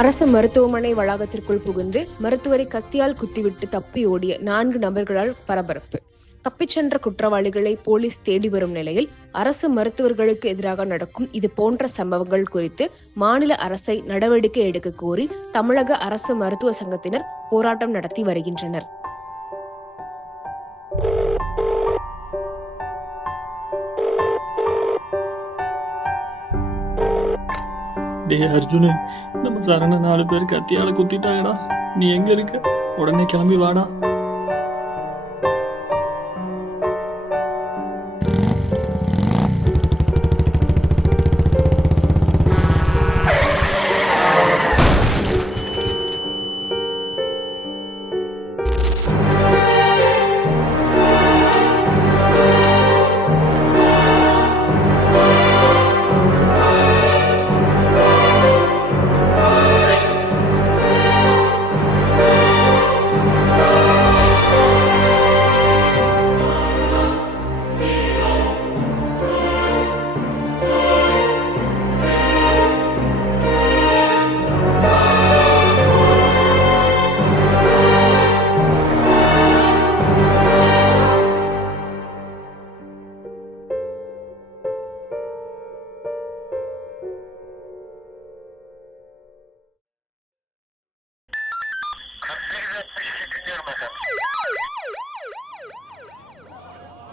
அரசு மருத்துவமனை வளாகத்திற்குள் புகுந்து மருத்துவரை கத்தியால் குத்திவிட்டு தப்பி ஓடிய 4 நபர்களால் பரபரப்பு. தப்பிச் சென்ற குற்றவாளிகளை போலீஸ் தேடி வரும் நிலையில் அரசு மருத்துவர்களுக்கு எதிராக நடக்கும் இது போன்ற சம்பவங்கள் குறித்து மாநில அரசை நடவடிக்கை எடுக்க கோரி தமிழக அரசு மருத்துவ சங்கத்தினர் போராட்டம் நடத்தி வருகின்றனர். டே அர்ஜுனு, நம்ம சரண 4 பேர் கத்தியால குத்திட்டாங்கடா. நீ எங்க இருக்க? உடனே கிளம்பி வாடா.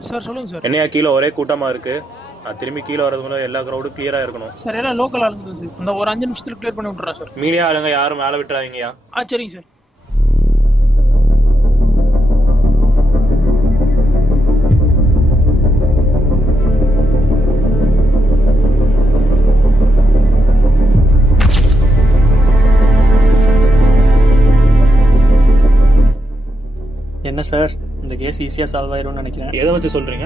சார் சொல்லுங்க சார். என்னையா கீழே ஒரே கூட்டமா இருக்கு. நான் திரும்பி கீழே வரதுக்குள்ள எல்லா கிரௌடும் கிளியரா இருக்கணும். சார் எல்லாம் லோக்கல் ஆளுங்க சார். இந்த ஒரு 5 நிமிஷத்துல கிளியர் பண்ணி விட்டுறேன் சார். மீடியா ஆளுங்க யாரும் மேல விட்டுறாதீங்கயா. சரிங்க சார். என்ன சார், இந்த கேஸ் ஈஸியாக சால்வ் ஆயிரும்னு நினைக்கிறேன். எதை வச்சு சொல்றீங்க?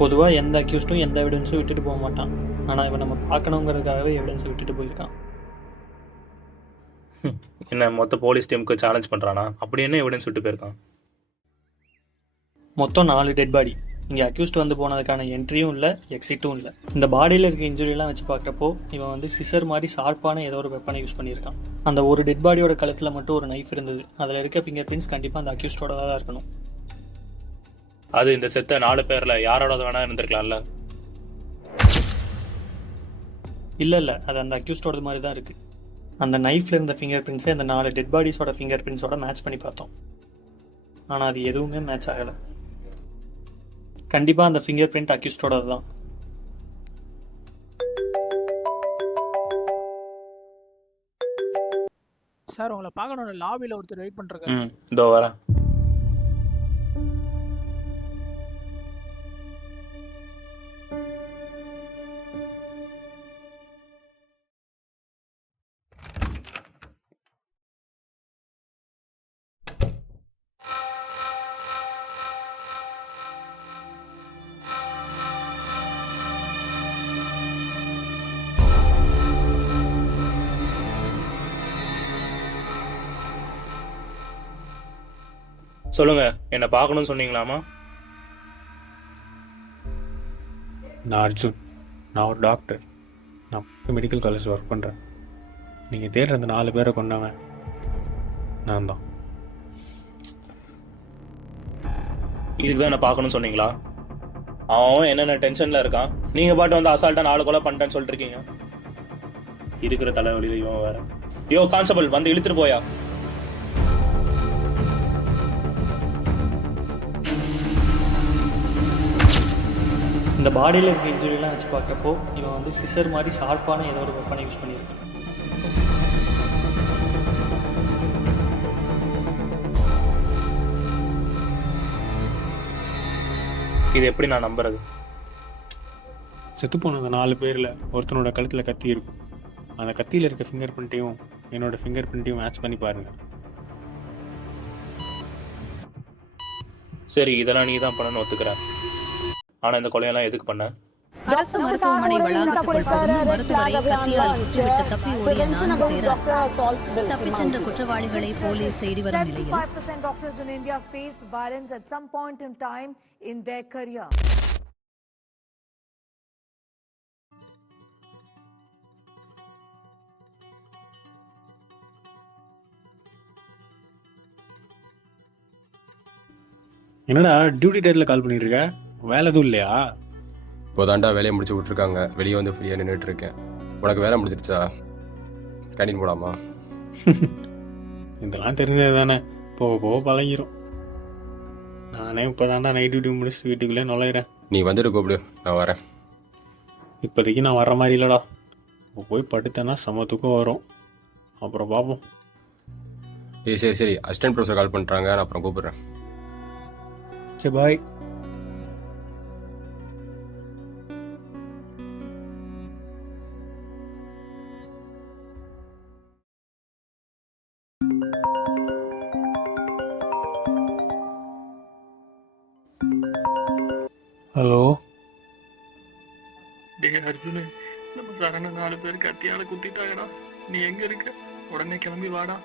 பொதுவாக எந்த அக்யூஸ்டும் எந்த எவிடன்ஸும் விட்டுட்டு போக மாட்டான். ஆனால் இவன் நம்ம பார்க்கணுங்கிறதுக்காகவே எவிடன்ஸை விட்டுட்டு போயிருக்கான். என்ன மொத்த போலீஸ் டீமுக்கு சேலஞ்ச் பண்றானா? அப்படி என்ன எவிடன்ஸ் விட்டு போயிருக்கான்? மொத்தம் 4 டெட் பாடி. இங்கே அக்யூஸ்ட் வந்து போனதுக்கான என்ட்ரியும் இல்லை, எக்ஸிட்டும் இல்லை. இந்த பாடியில் இருக்க இன்ஜுரியெல்லாம் வச்சு பார்க்குறப்போ இவன் வந்து சிசர் மாதிரி ஷார்ப்பான ஏதோ ஒரு வெப்பனை யூஸ் பண்ணியிருக்கான். அந்த ஒரு டெட் பாடியோட கழுத்தில் மட்டும் ஒரு நைஃப் இருந்தது. அதில் இருக்க ஃபிங்கர் பிரிண்ட்ஸ் கண்டிப்பாக அந்த அக்யூஸ்டோட தான் இருக்கணும். அது இந்த செத்த 4 பேர்ல யாரோட வேணா இருந்திருக்கலாம்ல? இல்லை, அது அந்த அக்யூஸ்டோட மாதிரி தான் இருக்குது. அந்த நைஃப்ல இருந்த ஃபிங்கர் பிரிண்ட்ஸை அந்த 4 டெட் பாடிஸோட ஃபிங்கர் பிரிண்ட்ஸோட மேட்ச் பண்ணி பார்த்தோம். ஆனால் அது எதுவுமே மேட்ச் ஆகலை. கண்டிப்பாக அந்த ஃபிங்கர் பிரிண்ட் அக்யூஸ்டோட தான். சார் உங்களை பார்க்கணும், லாபியில் ஒருத்தர் வெயிட் பண்ணுறாங்க. இதோ வரேன். சொல்லுங்க, என்ன பார்க்கணும்னு சொன்னீங்களாமா? நான் அர்ஜுன். நான் ஒரு டாக்டர். நான் மெடிக்கல் காலேஜ் ஒர்க் பண்ணுறேன். நீங்கள் தேடுற அந்த 4 பேரை கொண்டவன் நான் தான். இதுக்கு தான் என்ன பார்க்கணும்னு சொன்னீங்களா? அவன் என்னென்ன டென்ஷன்ல இருக்கான். நீங்க பாட்டு வந்து அசால்ட்டா 4 கொலை பண்ணிட்டேன்னு சொல்லிட்டு இருக்கீங்க. இருக்கிற தலைவலியில இவன் வேற. யோ கான்ஸ்டபிள், வந்து இழுத்துட்டு போயா. இந்த பாடியில் இருக்க இன்ஜுரியெல்லாம் வச்சு பார்க்குறப்போ இவன் வந்து சிசர் மாதிரி ஷார்ப்பான ஏதோ ஒரு வெப்பனை யூஸ் பண்ணியிருக்கான். இது எப்படி நான் நம்புறது? செத்துப்போன அந்த 4 பேரில் ஒருத்தனோட கழுத்தில் கத்தி இருக்கும். அந்த கத்தியில் இருக்க ஃபிங்கர் பிரிண்ட்டையும் என்னோட ஃபிங்கர் பிரிண்ட்டையும் மேட்ச் பண்ணி பாருங்கள். சரி, இதெல்லாம் நீ தான் பண்ணணும்னு ஒத்துக்கிறேன். ஆனா இந்த கொலையெல்லாம் எதுக்கு பண்ண? அரசு மருத்துவமனை வளாகத்துக்குள் புகுந்து மருத்துவரை கத்தியால் சுற்றிவிட்டு தப்பி ஓடிய 4 பேர் தப்பிச் சென்ற குற்றவாளிகளை போலீஸ் தேடி வரும் நிலையில் 75% doctors in India face violence at some point in time in their career. என்னடா டியூட்டி டேட்டில் கால் பண்ணியிருக்க? வேலை எதுவும் இல்லையா? இப்போ தாண்டா வேலையை முடிச்சு விட்ருக்காங்க. வெளியே வந்து ஃப்ரீயாக நின்றுட்டு இருக்கேன். உனக்கு வேலை முடிஞ்சிருச்சா? கேண்டீன் போடாமா? இதெல்லாம் தெரிஞ்சது தானே, போக போக பழகிரும். நானே இப்போ தாண்டா நைட் டியூட்டி முடிச்சுட்டு வீட்டுக்குள்ளே நுழையிறேன். நீ வந்துட்டு கூப்பிடு, நான் வரேன். இப்போதைக்கு நான் வர்ற மாதிரி இல்லைடா. இப்போ போய் படுத்தேன்னா செம தூக்கம் வரும். அப்புறம் பார்ப்போம். சரி சரி, அசிஸ்டன்ட் ப்ரொஃபஸர் கால் பண்ணுறாங்க, நான் அப்புறம் கூப்பிடுறேன். சரி பாய். ஹலோ. டேய் அர்ஜுனு, நம்ம சரண 4 பேர் கத்தியால குத்திட்டாங்கடா. நீ எங்க இருக்க? உடனே கிளம்பி வாடா.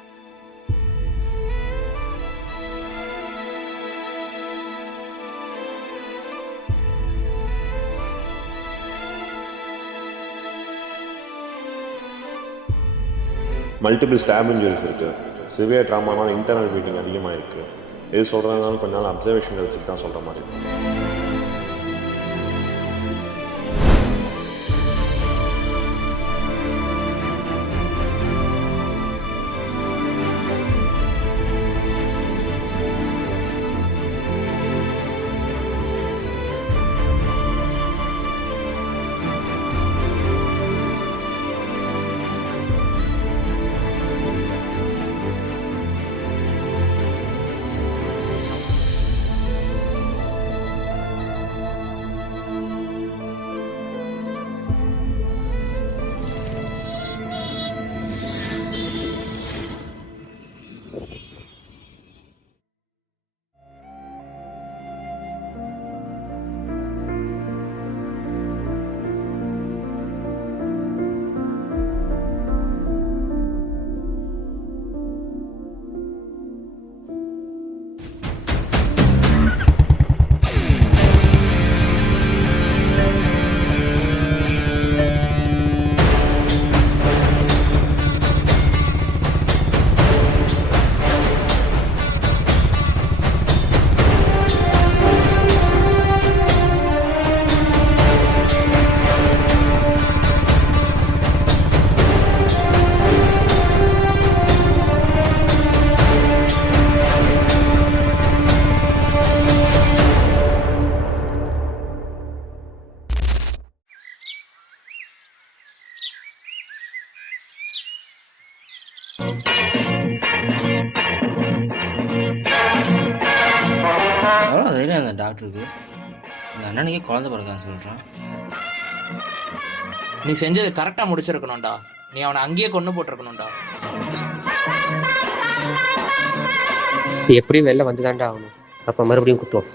மல்டிபிள் ஸ்டாப் இன்ஜுரிஸ் இருக்குது. சிவியர் ட்ராமானால இன்டர்னல் ப்ளீடிங் அதிகமாக இருக்குது. எது சொல்கிறதுனாலும் கொஞ்ச நாள் அப்சர்வேஷன் வச்சுட்டு தான் சொல்கிற மாதிரி. எவ்வளோ தைரியம் அந்த டாக்டருக்கு? இந்த அண்ணனுக்கே குழந்தை பிறக்கான்னு சொல்கிறான். நீ செஞ்சது கரெக்டாக முடிச்சிருக்கணும்டா. நீ அவனை அங்கேயே கொண்டு போட்டிருக்கணும்டா. எப்படியும் வெளில வந்துதான்டா ஆகணும். அப்போ மறுபடியும் குத்துவோம்.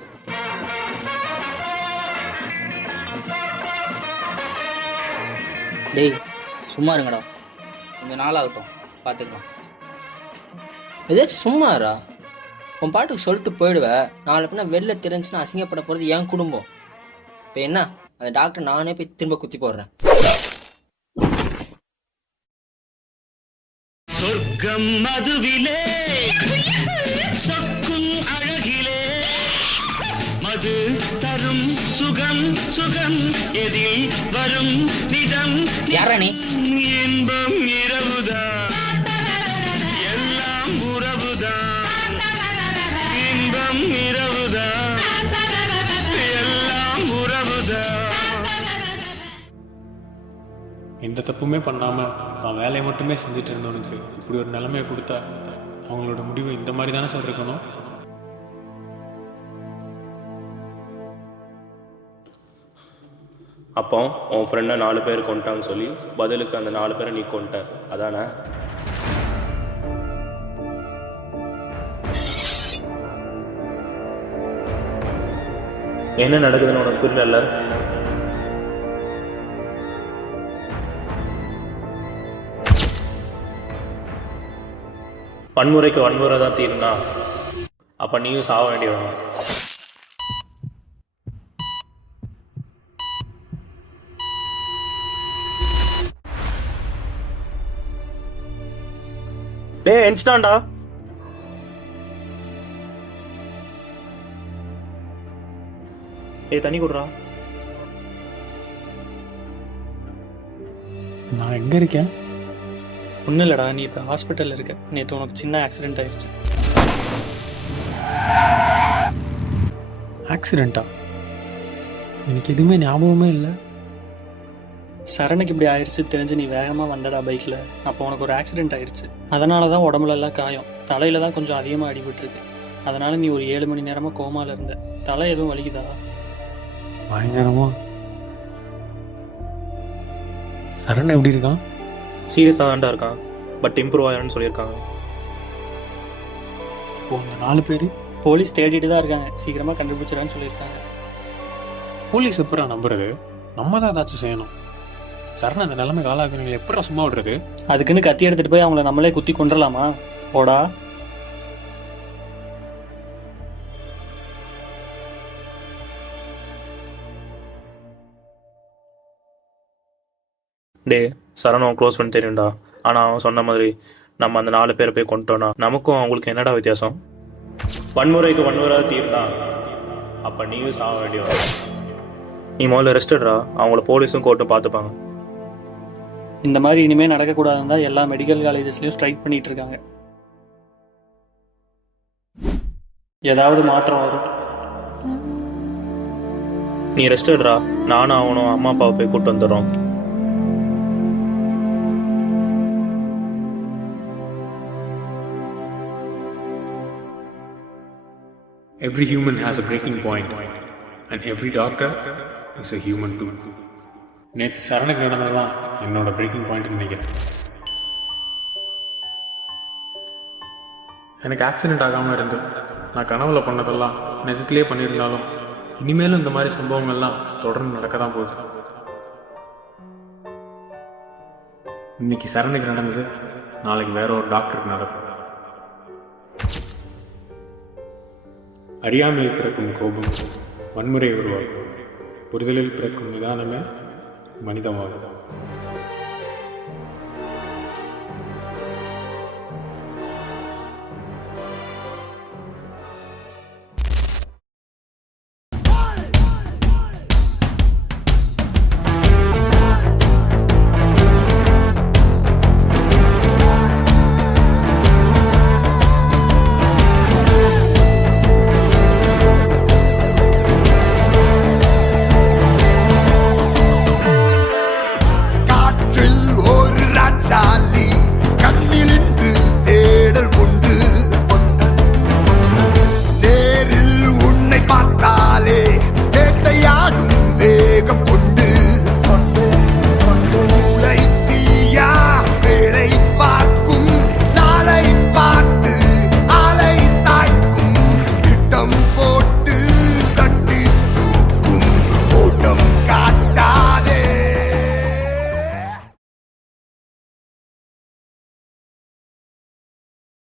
டேய் சும்மா இருங்கடா, கொஞ்சம் நாள் ஆகட்டும், பார்த்துக்கலாம். இதே சும்மாரா? உன் பாட்டுக்கு சொல்லிட்டு போயிடுவேன். நாலு பின்ன வெளில தெரிஞ்சுன்னா அசிங்கப்பட போகிறது என் குடும்பம். இப்போ என்ன, அந்த டாக்டர் நானே போய் திரும்ப குத்தி போடுறேன். சொர்க்கம் மதுவிலே சொக்கும் அழகிலே மது தரும் சுகம் சுகம் எதில் வரும் நிஜம். யாரா நீ? இன்பம் இரவுதான், எல்லாம் உறவுதான். இன்பம் இரவுதான், எல்லாம் உறவுதான். எந்த தப்புமே பண்ணாமல் நான் வேலையை மட்டுமே செஞ்சுட்டு இருந்தவனுக்கு இப்படி ஒரு நிலைமையை கொடுத்தா அவங்களோட முடிவு இந்த மாதிரி தானே சார் இருக்கணும்? அப்போ உன் ஃப்ரெண்டை 4 பேர் கொண்டான்னு சொல்லி பதிலுக்கு அந்த 4 பேரை நீ கொண்ட, அதானே? என்ன நடக்குதுன்னு உனக்கு புரியல? வன்முறைக்கு வன்முறை தான் தீருனா அப்ப நீயும் சாக வேண்டியவன். டேய் என்ஸ்டாண்டா. ஏய் தண்ணி கொடுறா. நான் எங்கே இருக்கேன்? ஒன்றும் இல்லைடா, நீ இப்போ ஹாஸ்பிட்டலில் இருக்க. நேற்று உனக்கு சின்ன ஆக்சிடென்ட் ஆயிடுச்சு. ஆக்சிடெண்ட்டா? எனக்கு எதுவுமே ஞாபகமே இல்லை. சரணுக்கு இப்படி ஆயிடுச்சு தெரிஞ்சு நீ வேகமாக வந்தடா பைக்கில். அப்போ உனக்கு ஒரு ஆக்சிடென்ட் ஆயிடுச்சு. அதனால தான் உடம்புலலாம் காயம், தலையில் தான் கொஞ்சம் அதிகமாக அடிபட்டுருக்கு. அதனால் நீ ஒரு 7 மணி நேரமாக கோமாவில் இருந்த. தலை எதுவும் வலிக்குதா? பயங்கரமா. சரண் எப்படி இருக்கான்? சீரியஸாக தான்டா இருக்கான், பட் இம்ப்ரூவ் ஆகிறான்னு சொல்லியிருக்காங்க. ஓ, இந்த 4 பேர் போலீஸ் தேடிட்டு தான் இருக்காங்க, சீக்கிரமாக கண்டுபிடிச்சிடான்னு சொல்லியிருக்காங்க. போலீஸ் எப்படா நம்புறது? நம்ம தான் ஏதாச்சும் செய்யணும். சரண் அந்த நிலைமை காலாக்குறீங்களா, எப்படா சும்மா விடுறது? அதுக்குன்னு கத்தி எடுத்துகிட்டு போய் அவங்கள நம்மளே குத்தி கொண்டுடலாமா? போடா. டே சரண் அவன் க்ளோஸ் பண்ணி தெரியும்டா. ஆனால் அவன் சொன்ன மாதிரி நம்ம அந்த 4 பேரை போய் கொண்டோன்னா நமக்கும் அவங்களுக்கு என்னடா வித்தியாசம்? வன்முறைக்கு வன்முறை தீர்னா அப்போ நீயும் சாக வேண்டிய வரும். நீ முதல்ல ரெஸ்டடா, அவங்கள போலீஸும் கோர்ட்டும் பார்த்துப்பாங்க. இந்த மாதிரி இனிமேல் நடக்கக்கூடாதுன்னு தான் எல்லா மெடிக்கல் காலேஜஸ்லையும் ஸ்ட்ரைக் பண்ணிட்டு இருக்காங்க. ஏதாவது மாற்றம் வரும். நீ ரெஸ்டடா, நானும் அவனும் அம்மா அப்பாவை போய் கூப்பிட்டு வந்துடுறோம். Every human has a breaking point, and every doctor is a human too. நேற்று சரணுக்கு நடந்ததுதான் என்னோட பிரேக்கிங் பாயிண்ட்னு நினைக்கிறேன். எனக்கு ஆக்சிடென்ட் ஆகாமல் இருந்து நான் கனவுல பண்ணதெல்லாம் நிஜத்திலே பண்ணியிருந்தாலும் இனிமேலும் இந்த மாதிரி சம்பவங்கள்லாம் தொடர்ந்து நடக்க தான் போகுது. இன்னைக்கு சரணுக்கு நடந்தது நாளைக்கு வேற ஒரு டாக்டருக்கு நடக்கும். அறியாமையில் பிறக்கும் கோபம் வன்முறை உருவாகும். புரிதலில் பிறக்கும் நிதானமே மனிதமாகும்.